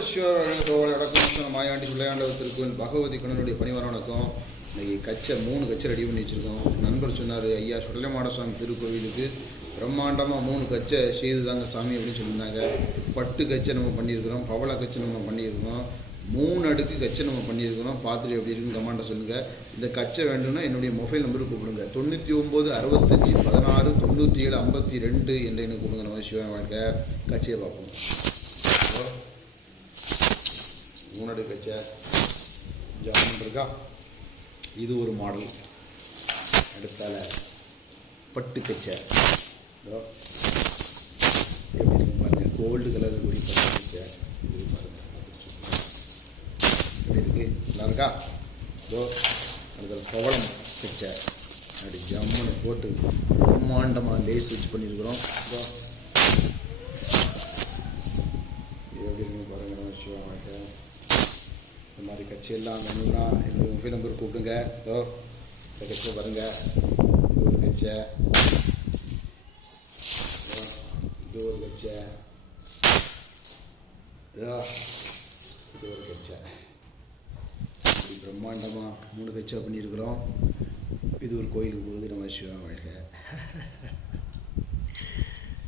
வணக்கம். மாயாண்டி விளையாண்டவர் திருக்கோயில் பகவதி குணனுடைய பணிவார வணக்கம். இன்றைக்கி கச்சை 3 கச்சை ரெடி பண்ணி வச்சுருக்கோம். நண்பர் சொன்னார், ஐயா சுடலைமாடசாமி திருக்கோவிலுக்கு பிரம்மாண்டமாக 3 கச்சை செய்து தாங்க சாமி அப்படின்னு சொல்லியிருந்தாங்க. பட்டு கச்சை நம்ம பண்ணியிருக்கிறோம், பவள கச்சை நம்ம பண்ணியிருக்கிறோம், 3 அடுக்கு கச்சை நம்ம பண்ணியிருக்கிறோம். பார்த்துட்டு எப்படி இருக்குன்னு கமெண்ட்டை சொல்லுங்கள். இந்த கச்சை வேண்டும்னா என்னுடைய மொபைல் நம்பருக்கு கூப்பிடுங்க. 99 65 16 97 52 என்ற எனக்கு கொடுங்க. நம்ம சிவன் வாழ்க்கை கச்சையை பார்ப்போம். 3 அடுக்கு கச்சை ஜாமன் இருக்கா. இது ஒரு மாடல். அடுத்தால பட்டு கச்சை எப்படி இருக்கு பாருங்கள். கோல்டு கலர் கூடி பட்டு கச்சை இது பாருங்கள். எப்படி இருக்கு, நல்லா இருக்கா? அடுத்த பவளம் கச்சை அப்படி ஜம்முன்னு போட்டு பிரம்மாண்டமாக லேஸ் வச்சு பண்ணியிருக்கிறோம். எப்படி இருக்குன்னு பாருங்கள். சிவமாட்ட இந்த மாதிரி கச்சையெல்லாம் வேணும்னா என்னுடைய மொபைல் நம்பர் கூப்பிடுங்க. இந்த கச்சை பாருங்கள். இது ஒரு கச்சை, இது ஒரு கச்சை, இது ஒரு கச்சை. பிரம்மாண்டமாக 3 கச்சை பண்ணியிருக்கிறோம். இது ஒரு கோயிலுக்கு போகுது. நம்ம சிவா வாழ்க்கை.